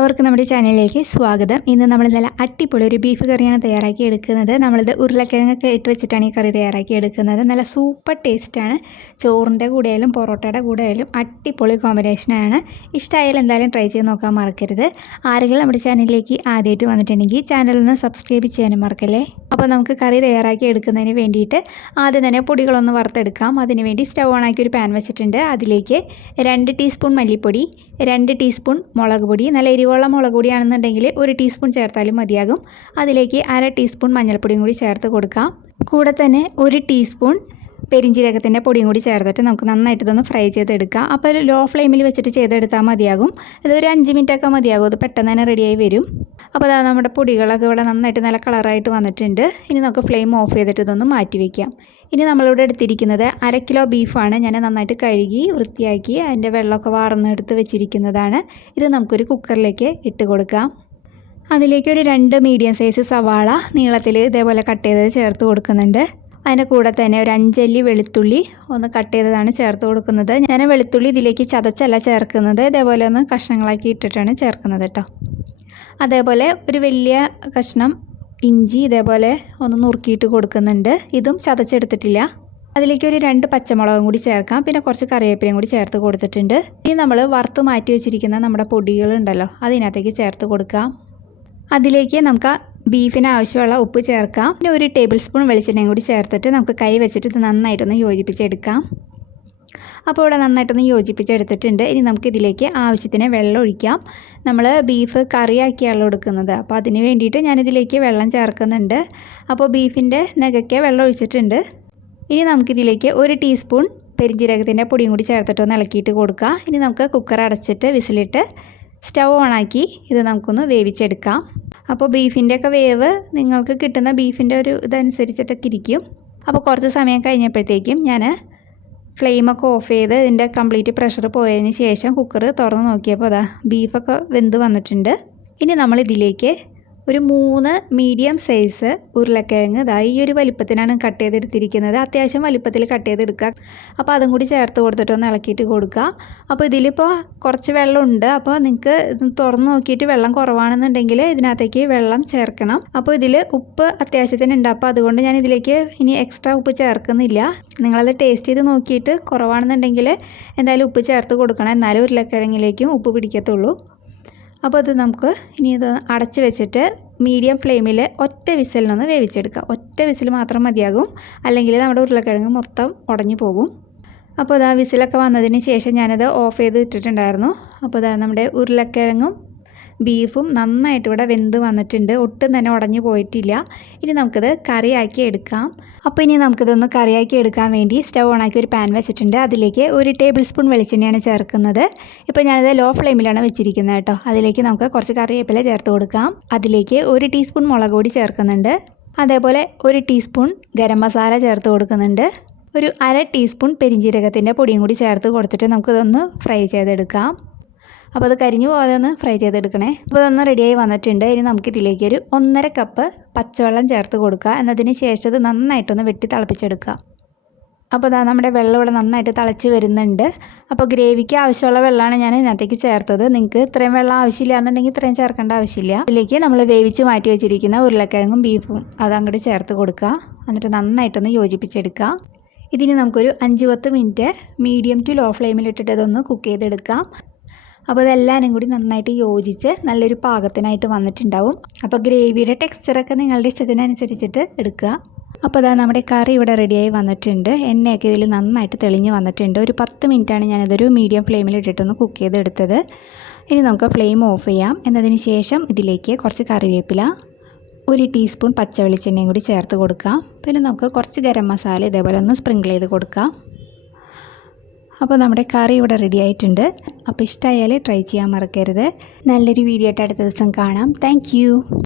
എല്ലാവർക്കും നമ്മുടെ ചാനലിലേക്ക് സ്വാഗതം. ഇന്ന് നമ്മൾ നല്ല അടിപൊളി ഒരു ബീഫ് കറിയാണ് തയ്യാറാക്കി എടുക്കുന്നത്. നമ്മളിത് ഉരുളക്കിഴങ്ങൊക്കെ ഇട്ട് വെച്ചിട്ടാണ് ഈ കറി തയ്യാറാക്കി എടുക്കുന്നത്. നല്ല സൂപ്പർ ടേസ്റ്റാണ്. ചോറിൻ്റെ കൂടെയായാലും പൊറോട്ടയുടെ കൂടെയായാലും അടിപൊളി കോമ്പിനേഷനാണ്. ഇഷ്ടമായാലും എന്തായാലും ട്രൈ ചെയ്ത് നോക്കാൻ മറക്കരുത്. ആരെങ്കിലും നമ്മുടെ ചാനലിലേക്ക് ആദ്യമായിട്ട് വന്നിട്ടുണ്ടെങ്കിൽ ചാനലൊന്ന് സബ്സ്ക്രൈബ് ചെയ്യാനും മറക്കല്ലേ. അപ്പോൾ നമുക്ക് കറി തയ്യാറാക്കി എടുക്കുന്നതിന് വേണ്ടിയിട്ട് ആദ്യം തന്നെ പൊടികളൊന്ന് വറുത്തെടുക്കാം. അതിനുവേണ്ടി സ്റ്റൗ ഓണാക്കി ഒരു പാൻ വെച്ചിട്ടുണ്ട്. അതിലേക്ക് 2 ടീസ്പൂൺ മല്ലിപ്പൊടി, 2 ടീസ്പൂൺ മുളക് പൊടി, നല്ല എരിവുള്ള മുളക് പൊടിയാണെന്നുണ്ടെങ്കിൽ 1 ടീസ്പൂൺ ചേർത്താലും മതിയാകും. അതിലേക്ക് 1/2 ടീസ്പൂൺ മഞ്ഞൾപ്പൊടിയും കൂടി ചേർത്ത് കൊടുക്കാം. കൂടെ തന്നെ 1 ടീസ്പൂൺ പെരിഞ്ജീരകത്തിൻ്റെ പൊടിയും കൂടി ചേർത്തിട്ട് നമുക്ക് നന്നായിട്ട് ഇതൊന്ന് ഫ്രൈ ചെയ്തെടുക്കാം. അപ്പോൾ ലോ ഫ്ലെയിമിൽ വെച്ചിട്ട് ചെയ്തെടുത്താൽ മതിയാകും. ഇതൊരു 5 മിനിറ്റൊക്കെ മതിയാകും. അത് പെട്ടെന്ന് തന്നെ റെഡിയായി വരും. അപ്പോൾ അതാ നമ്മുടെ പൊടികളൊക്കെ ഇവിടെ നന്നായിട്ട് നല്ല കളറായിട്ട് വന്നിട്ടുണ്ട്. ഇനി നമുക്ക് ഫ്ലെയിം ഓഫ് ചെയ്തിട്ട് ഇതൊന്ന് മാറ്റി വയ്ക്കാം. ഇനി നമ്മളിവിടെ എടുത്തിരിക്കുന്നത് 1/2 കിലോ ബീഫാണ്. ഞാൻ നന്നായിട്ട് കഴുകി വൃത്തിയാക്കി അതിൻ്റെ വെള്ളമൊക്കെ വാർന്നെടുത്ത് വെച്ചിരിക്കുന്നതാണ്. ഇത് നമുക്കൊരു കുക്കറിലേക്ക് ഇട്ട് കൊടുക്കാം. അതിലേക്ക് ഒരു 2 മീഡിയം സൈസ് സവാള നീളത്തിൽ ഇതേപോലെ കട്ട് ചെയ്തത് ചേർത്ത് കൊടുക്കുന്നുണ്ട്. അതിൻ്റെ കൂടെ തന്നെ ഒരു 5 അല്ലി വെളുത്തുള്ളി ഒന്ന് കട്ട് ചെയ്തതാണ് ചേർത്ത് കൊടുക്കുന്നത്. ഞാൻ വെളുത്തുള്ളി ഇതിലേക്ക് ചതച്ചല്ല ചേർക്കുന്നത്, ഇതേപോലെ ഒന്ന് കഷ്ണങ്ങളാക്കി ഇട്ടിട്ടാണ് ചേർക്കുന്നത് കേട്ടോ. അതേപോലെ ഒരു വലിയ കഷ്ണം ഇഞ്ചി ഇതേപോലെ ഒന്ന് നുറുക്കിയിട്ട് കൊടുക്കുന്നുണ്ട്. ഇതും ചതച്ചെടുത്തിട്ടില്ല. അതിലേക്ക് ഒരു 2 പച്ചമുളകും കൂടി ചേർക്കാം. പിന്നെ കുറച്ച് കറിവേപ്പിലയും കൂടി ചേർത്ത് കൊടുത്തിട്ടുണ്ട്. ഇനി നമ്മൾ വറുത്ത് മാറ്റി വെച്ചിരിക്കുന്ന നമ്മുടെ പൊടികളുണ്ടല്ലോ അതിനകത്തേക്ക് ചേർത്ത് കൊടുക്കാം. അതിലേക്ക് നമുക്ക് ബീഫിന് ആവശ്യമുള്ള ഉപ്പ് ചേർക്കാം. പിന്നെ 1 ടേബിൾ സ്പൂൺ വെളിച്ചെണ്ണയും കൂടി ചേർത്തിട്ട് നമുക്ക് കൈ വെച്ചിട്ട് ഇത് നന്നായിട്ടൊന്ന് യോജിപ്പിച്ചെടുക്കാം. അപ്പോൾ ഇവിടെ നന്നായിട്ടൊന്ന് യോജിപ്പിച്ചെടുത്തിട്ടുണ്ട്. ഇനി നമുക്കിതിലേക്ക് ആവശ്യത്തിന് വെള്ളം ഒഴിക്കാം. നമ്മൾ ബീഫ് കറിയാക്കിയാണ് എടുക്കുന്നത്. അപ്പോൾ അതിന് വേണ്ടിയിട്ട് ഞാനിതിലേക്ക് വെള്ളം ചേർക്കുന്നുണ്ട്. അപ്പോൾ ബീഫിൻ്റെ നെകയ്ക്ക് വെള്ളം ഒഴിച്ചിട്ടുണ്ട്. ഇനി നമുക്കിതിലേക്ക് 1 ടീസ്പൂൺ പെരിഞ്ജീരകത്തിൻ്റെ പൊടിയും കൂടി ചേർത്തിട്ട് ഒന്ന് ഇളക്കിയിട്ട് കൊടുക്കുക. ഇനി നമുക്ക് കുക്കർ അടച്ചിട്ട് വിസിലിട്ട് സ്റ്റൗ ഓണാക്കി ഇത് നമുക്കൊന്ന് വേവിച്ചെടുക്കാം. അപ്പോൾ ബീഫിൻ്റെയൊക്കെ വേവ് നിങ്ങൾക്ക് കിട്ടുന്ന ബീഫിൻ്റെ ഒരു ഇതനുസരിച്ചിട്ടൊക്കെ ഇരിക്കും. അപ്പോൾ കുറച്ച് സമയം കഴിഞ്ഞപ്പോഴത്തേക്കും ഞാൻ ഫ്ലെയിമൊക്കെ ഓഫ് ചെയ്ത് ഇതിൻ്റെ കംപ്ലീറ്റ് പ്രഷർ പോയതിന് ശേഷം കുക്കർ തുറന്ന് നോക്കിയപ്പോൾ അതാ ബീഫൊക്കെ വെന്ത് വന്നിട്ടുണ്ട്. ഇനി നമ്മളിതിലേക്ക് ഒരു 3 മീഡിയം സൈസ് ഉരുളക്കിഴങ്ങ് ഈ ഒരു വലിപ്പത്തിനാണ് കട്ട് ചെയ്തെടുത്തിരിക്കുന്നത്. അത്യാവശ്യം വലിപ്പത്തിൽ കട്ട് ചെയ്തെടുക്കുക. അപ്പോൾ അതും കൂടി ചേർത്ത് കൊടുത്തിട്ടൊന്ന് ഇളക്കിയിട്ട് കൊടുക്കുക. അപ്പോൾ ഇതിലിപ്പോൾ കുറച്ച് വെള്ളമുണ്ട്. അപ്പോൾ നിങ്ങൾക്ക് ഇത് തുറന്ന് നോക്കിയിട്ട് വെള്ളം കുറവാണെന്നുണ്ടെങ്കിൽ ഇതിനകത്തേക്ക് വെള്ളം ചേർക്കണം. അപ്പോൾ ഇതിൽ ഉപ്പ് അത്യാവശ്യത്തിനുണ്ട്. അപ്പോൾ അതുകൊണ്ട് ഞാൻ ഇതിലേക്ക് ഇനി എക്സ്ട്രാ ഉപ്പ് ചേർക്കുന്നില്ല. നിങ്ങളത് ടേസ്റ്റ് ചെയ്ത് നോക്കിയിട്ട് കുറവാണെന്നുണ്ടെങ്കിൽ എന്തായാലും ഉപ്പ് ചേർത്ത് കൊടുക്കണം. എന്നാലും ഉരുളക്കിഴങ്ങിലേക്കും ഉപ്പ് പിടിക്കത്തുള്ളൂ. അപ്പോൾ അത് നമുക്ക് ഇനി ഇത് അടച്ച് വെച്ചിട്ട് മീഡിയം ഫ്ലെയിമിൽ ഒറ്റ വിസിലിനൊന്ന് വേവിച്ചെടുക്കാം. ഒറ്റ വിസിൽ മാത്രം മതിയാകും, അല്ലെങ്കിൽ നമ്മുടെ ഉരുളക്കിഴങ്ങ് മൊത്തം ഉടഞ്ഞു പോകും. അപ്പോൾ ഇതാ വിസിലൊക്കെ വന്നതിന് ശേഷം ഞാനത് ഓഫ് ചെയ്ത് ഇട്ടിട്ടുണ്ടായിരുന്നു. അപ്പോൾ ഇതാ നമ്മുടെ ഉരുളക്കിഴങ്ങും ബീഫും നന്നായിട്ട് ഇവിടെ വെന്ത് വന്നിട്ടുണ്ട്. ഒട്ടും തന്നെ ഉടഞ്ഞു പോയിട്ടില്ല. ഇനി നമുക്കിത് കറിയാക്കി എടുക്കാം. അപ്പോൾ ഇനി നമുക്കിതൊന്ന് കറിയാക്കി എടുക്കാൻ വേണ്ടി സ്റ്റൗ ഓണാക്കി ഒരു പാൻ വെച്ചിട്ടുണ്ട്. അതിലേക്ക് 1 ടേബിൾ സ്പൂൺ വെളിച്ചെണ്ണയാണ് ചേർക്കുന്നത്. ഇപ്പോൾ ഞാനത് ലോ ഫ്ലെയിമിലാണ് വെച്ചിരിക്കുന്നത് കേട്ടോ. അതിലേക്ക് നമുക്ക് കുറച്ച് കറിവേപ്പില ചേർത്ത് കൊടുക്കാം. അതിലേക്ക് 1 ടീസ്പൂൺ മുളക് പൊടി ചേർക്കുന്നുണ്ട്. അതേപോലെ 1 ടീസ്പൂൺ ഗരം മസാല ചേർത്ത് കൊടുക്കുന്നുണ്ട്. ഒരു 1/2 ടീസ്പൂൺ പെരിഞ്ജീരകത്തിൻ്റെ പൊടിയും കൂടി ചേർത്ത് കൊടുത്തിട്ട് നമുക്കിതൊന്ന് ഫ്രൈ ചെയ്തെടുക്കാം. അപ്പോൾ അത് കരിഞ്ഞു പോകാതെ ഒന്ന് ഫ്രൈ ചെയ്തെടുക്കണേ. അപ്പോൾ അതൊന്ന് റെഡിയായി വന്നിട്ടുണ്ട്. ഇനി നമുക്കിതിലേക്ക് ഒരു 1.5 കപ്പ് പച്ചവെള്ളം ചേർത്ത് കൊടുക്കുക. എന്നതിന് ശേഷം ഇത് നന്നായിട്ടൊന്ന് വെട്ടി തിളപ്പിച്ചെടുക്കുക. അപ്പോൾ അതാ നമ്മുടെ വെള്ളം ഇവിടെ നന്നായിട്ട് തിളച്ച് വരുന്നുണ്ട്. അപ്പോൾ ഗ്രേവിക്ക് ആവശ്യമുള്ള വെള്ളമാണ് ഞാൻ ഇതിനകത്തേക്ക് ചേർത്തത്. നിങ്ങൾക്ക് ഇത്രയും വെള്ളം ആവശ്യമില്ല എന്നുണ്ടെങ്കിൽ ഇത്രയും ചേർക്കേണ്ട ആവശ്യമില്ല. ഇതിലേക്ക് നമ്മൾ വേവിച്ച് മാറ്റി വെച്ചിരിക്കുന്ന ഉരുളക്കിഴങ്ങും ബീഫും അത് അങ്ങോട്ട് ചേർത്ത് കൊടുക്കുക. എന്നിട്ട് നന്നായിട്ടൊന്ന് യോജിപ്പിച്ചെടുക്കുക. ഇതിന് നമുക്കൊരു 5-10 മിനിറ്റ് മീഡിയം ടു ലോ ഫ്ലെയിമിലിട്ടിട്ട് ഇതൊന്ന് കുക്ക് ചെയ്തെടുക്കാം. അപ്പോൾ ഇതെല്ലാവരും കൂടി നന്നായിട്ട് യോജിച്ച് നല്ലൊരു പാകത്തിനായിട്ട് വന്നിട്ടുണ്ടാവും. അപ്പോൾ ഗ്രേവിയുടെ ടെക്സ്ചറൊക്കെ നിങ്ങളുടെ ഇഷ്ടത്തിനനുസരിച്ചിട്ട് എടുക്കുക. അപ്പോൾ അതാ നമ്മുടെ കറി ഇവിടെ റെഡിയായി വന്നിട്ടുണ്ട്. എണ്ണയൊക്കെ ഇതിൽ നന്നായിട്ട് തെളിഞ്ഞ് വന്നിട്ടുണ്ട്. ഒരു 10 മിനിറ്റാണ് ഞാനിതൊരു മീഡിയം ഫ്ലെയിമിലിട്ടിട്ടൊന്ന് കുക്ക് ചെയ്തെടുത്തത്. ഇനി നമുക്ക് ഫ്ലെയിം ഓഫ് ചെയ്യാം. എന്നതിന് ശേഷം ഇതിലേക്ക് കുറച്ച് കറിവേപ്പില, 1 ടീസ്പൂൺ പച്ച വെളിച്ചെണ്ണയും കൂടി ചേർത്ത് കൊടുക്കാം. പിന്നെ നമുക്ക് കുറച്ച് ഗരം മസാല ഇതേപോലെ ഒന്ന് സ്പ്രിങ്കിൾ ചെയ്ത് കൊടുക്കാം. അപ്പോൾ നമ്മുടെ കറി ഇവിടെ റെഡി ആയിട്ടുണ്ട്. അപ്പോൾ ഇഷ്ടമായാൽ ട്രൈ ചെയ്യാൻ മറക്കരുത്. നല്ലൊരു വീഡിയോ ആയിട്ട് അടുത്ത ദിവസം കാണാം. താങ്ക്